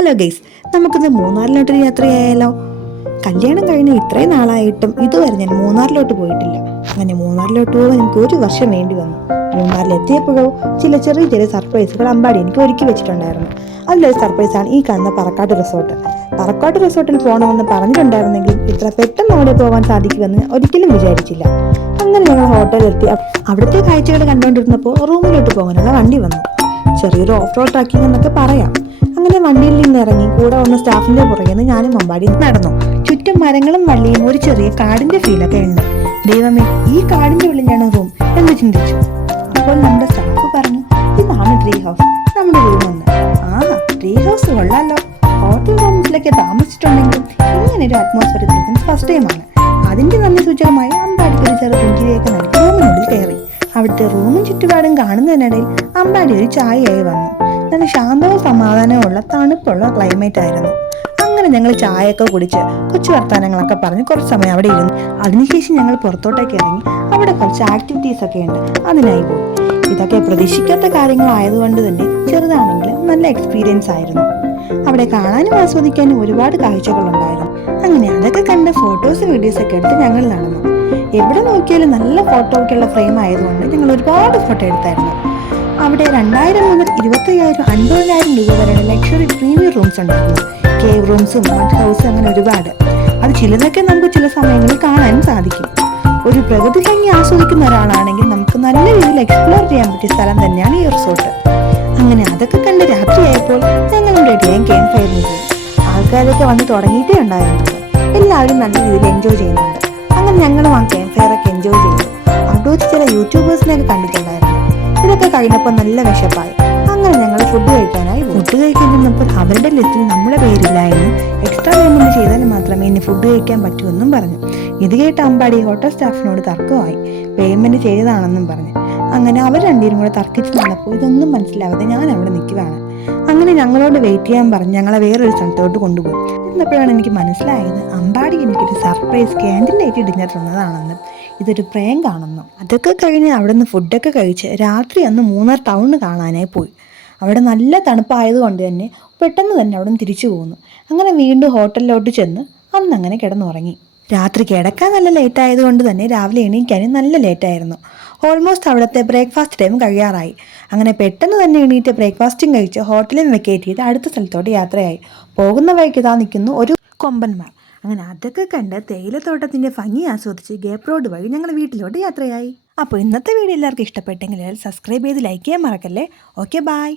Hello guys, നമുക്കിന്ന് മൂന്നാറിലോട്ടൊരു യാത്രയായാലോ. കല്യാണം കഴിഞ്ഞ് ഇത്രയും നാളായിട്ടും ഇതുവരെ ഞാൻ മൂന്നാറിലോട്ട് പോയിട്ടില്ല. അങ്ങനെ മൂന്നാറിലോട്ട് പോകാൻ എനിക്ക് 1 വർഷം വേണ്ടി വന്നു. മൂന്നാറിലെത്തിയപ്പോഴോ ചെറിയ സർപ്രൈസുകൾ അമ്പാടി എനിക്ക് ഒരുക്കി വെച്ചിട്ടുണ്ടായിരുന്നു. അതിലൊരു സർപ്രൈസാണ് ഈ കാണുന്ന പറക്കാട്ട് റിസോർട്ട്. പറക്കാട്ട് റിസോർട്ടിൽ പോകണമെന്ന് പറഞ്ഞിട്ടുണ്ടായിരുന്നെങ്കിലും ഇത്ര പെട്ടെന്ന് അവിടെ പോകാൻ സാധിക്കുമെന്ന് ഒരിക്കലും വിചാരിച്ചില്ല. അങ്ങനെ ഞങ്ങൾ ഹോട്ടലിലെത്തി. അവിടുത്തെ കാഴ്ചകൾ കണ്ടുകൊണ്ടിരുന്നപ്പോൾ റൂമിലോട്ട് പോകാനുള്ള വണ്ടി വന്നു. ചെറിയൊരു ഓഫ് റോഡ് ട്രക്കിംഗ് എന്നൊക്കെ പറയാം. അങ്ങനെ വണ്ടിയിൽ നിന്ന് ഇറങ്ങി കൂടെ വന്ന സ്റ്റാഫിന്റെ പുറകെ നിന്ന് ഞാനും അമ്പാടി നടന്നു. ചുറ്റും മരങ്ങളും വള്ളിയും ഒരു ചെറിയ കാടിന്റെ ഫീലൊക്കെ ഉണ്ട്. ദൈവമേ, ഈ കാടിന്റെ ഉള്ളിലാണ് റൂം എന്ന് ചിന്തിച്ചു. അപ്പോൾ നമ്മുടെ സ്റ്റാഫ് പറഞ്ഞു, ഇതാണ് ട്രീ ഹൗസ്, നമ്മുടെ റൂം എന്ന്. ട്രീ ഹൗസ് കൊള്ളാലോ. ഹോട്ടൽ റൂംസിലൊക്കെ താമസിച്ചിട്ടുണ്ടെങ്കിലും ഇങ്ങനെ ഒരു അറ്റ്മോസ്ഫിയർ ഫസ്റ്റ് ടൈമാണ്. അതിന്റെ നല്ല സൂചകമായി അമ്പാടിക്ക് ഒരു ചെറു പുഞ്ചിരിയൊക്കെ നൽകി റൂമിനുള്ളിൽ കയറി. അവിടുത്തെ റൂമും ചുറ്റുപാടും കാണുന്നതിനിടയിൽ അമ്പാടി ഒരു ചായയായി വന്നു. നല്ല ശാന്തവും സമാധാനവുമുള്ള തണുപ്പുള്ള ക്ലൈമറ്റ് ആയിരുന്നു. അങ്ങനെ ഞങ്ങൾ ചായയൊക്കെ കുടിച്ച് കൊച്ചു വർത്താനങ്ങളൊക്കെ പറഞ്ഞ് കുറച്ച് സമയം അവിടെ ഇരുന്നു. അതിനുശേഷം ഞങ്ങൾ പുറത്തോട്ടേക്ക് ഇറങ്ങി. അവിടെ കുറച്ച് ആക്ടിവിറ്റീസ് ഒക്കെ ഉണ്ട്, അതിനായി പോയി. ഇതൊക്കെ പ്രതീക്ഷിക്കാത്ത കാര്യങ്ങളായതുകൊണ്ട് തന്നെ ചെറുതാണെങ്കിലും നല്ല എക്സ്പീരിയൻസ് ആയിരുന്നു. അവിടെ കാണാനും ആസ്വദിക്കാനും ഒരുപാട് കാഴ്ചകളുണ്ടായിരുന്നു. അങ്ങനെ അതൊക്കെ കണ്ട് ഫോട്ടോസ് വീഡിയോസ് ഒക്കെ എടുത്ത് ഞങ്ങൾ നടന്നു. എവിടെ നോക്കിയാലും നല്ല ഫോട്ടോ ഒക്കെയുള്ള ഫ്രെയിം ആയതുകൊണ്ട് ഞങ്ങൾ ഒരുപാട് ഫോട്ടോ എടുത്തായിരുന്നു. അവിടെ 2000 മുതൽ 25,000, 50,000 രൂപ വരെയുള്ള ലക്ഷറി പ്രീമിയം റൂംസ് ഉണ്ടായിരുന്നു. കേവ് റൂംസും മഡ് ഹൗസും അങ്ങനെ ഒരുപാട്. അത് ചിലതൊക്കെ നമുക്ക് ചില സമയങ്ങളിൽ കാണാനും സാധിക്കും. ഒരു പ്രകൃതി ഭംഗി ആസ്വദിക്കുന്ന ഒരാളാണെങ്കിൽ നമുക്ക് നല്ല രീതിയിൽ എക്സ്പ്ലോർ ചെയ്യാൻ പറ്റിയ സ്ഥലം തന്നെയാണ് ഈ റിസോർട്ട്. അങ്ങനെ അതൊക്കെ കണ്ട് രാത്രിയായപ്പോൾ ഞങ്ങളും റെഡിയായി ക്യാമ്പ് ഫയറിന് പോയി. ആൾക്കാരൊക്കെ വന്ന് തുടങ്ങിയിട്ടേ ഉണ്ടായിരുന്നുള്ളൂ. എല്ലാവരും നല്ല രീതിയിൽ എൻജോയ് ചെയ്യുന്നുണ്ട്. അങ്ങനെ ഞങ്ങളും ആ ക്യാമ്പ് ഫയറൊക്കെ എൻജോയ് ചെയ്തു. അവിടെ വെച്ച് ചില യൂട്യൂബേഴ്സിനെയൊക്കെ കണ്ടിട്ടുണ്ടായിരുന്നു. ഇതൊക്കെ കഴിഞ്ഞപ്പോൾ നല്ല വിശപ്പായി. അങ്ങനെ ഞങ്ങൾ ഫുഡ് കഴിക്കാനായി. ഫുഡ് കഴിക്കാൻ നിന്നപ്പോൾ അവരുടെ ലിസ്റ്റിൽ നമ്മുടെ പേരില്ല എന്നും എക്സ്ട്രാ പേയ്മെന്റ് ചെയ്താൽ മാത്രമേ ഇനി ഫുഡ് കഴിക്കാൻ പറ്റൂവെന്നും പറഞ്ഞു. ഇത് കേട്ട് അമ്പാടി ഹോട്ടൽ സ്റ്റാഫിനോട് തർക്കമായി. പേയ്മെന്റ് ചെയ്തതാണെന്നും പറഞ്ഞു. അങ്ങനെ അവർ രണ്ടുപേരും കൂടെ തർക്കിച്ച് നടന്നപ്പോൾ ഇതൊന്നും മനസ്സിലാവാതെ ഞാൻ അവിടെ നിൽക്കുകയാണ്. അങ്ങനെ ഞങ്ങളോട് വെയിറ്റ് ചെയ്യാൻ പറഞ്ഞ് ഞങ്ങളെ വേറൊരു സ്ഥലത്തോട്ട് കൊണ്ടുപോയി. എന്നപ്പോഴാണ് എനിക്ക് മനസ്സിലായത് അമ്പാടി എനിക്കൊരു സർപ്രൈസ് ക്യാൻഡിൽ ലൈറ്റ് ഡിന്നർ തന്നതാണെന്നും ഇതൊരു പ്രേങ്കാണെന്നും. അതൊക്കെ കഴിഞ്ഞ് അവിടെ നിന്ന് ഫുഡൊക്കെ കഴിച്ച് രാത്രി അന്ന് മൂന്നാർ ടൗൺ കാണാനായി പോയി. അവിടെ നല്ല തണുപ്പായതുകൊണ്ട് തന്നെ പെട്ടെന്ന് തന്നെ അവിടെ നിന്ന് തിരിച്ചു പോകുന്നു. അങ്ങനെ വീണ്ടും ഹോട്ടലിലോട്ട് ചെന്ന് അന്നങ്ങനെ കിടന്നുറങ്ങി. രാത്രി കിടക്കാൻ നല്ല ലേറ്റ് ആയതുകൊണ്ട് തന്നെ രാവിലെ എണീക്കാനും നല്ല ലേറ്റായിരുന്നു. ഓൾമോസ്റ്റ് അവിടുത്തെ ബ്രേക്ക്ഫാസ്റ്റ് ടൈം കഴിയാറായി. അങ്ങനെ പെട്ടെന്ന് തന്നെ എണീറ്റ് ബ്രേക്ക്ഫാസ്റ്റും കഴിച്ച് ഹോട്ടലിൽ വെക്കേറ്റ് ചെയ്ത് അടുത്ത സ്ഥലത്തോട്ട് യാത്രയായി. പോകുന്ന വഴിക്ക് ഇതാ നിൽക്കുന്നു ഒരു കൊമ്പന്മാർ. അങ്ങനെ അതൊക്കെ കണ്ട് തേയിലത്തോട്ടത്തിൻ്റെ ഭംഗി ആസ്വദിച്ച് ഗേപ്പ് റോഡ് വഴി ഞങ്ങൾ വീട്ടിലോട്ട് യാത്രയായി. അപ്പോൾ ഇന്നത്തെ വീഡിയോ എല്ലാവർക്കും ഇഷ്ടപ്പെട്ടെങ്കിൽ സബ്സ്ക്രൈബ് ചെയ്ത് ലൈക്ക് ചെയ്യാൻ മറക്കല്ലേ. Okay, by.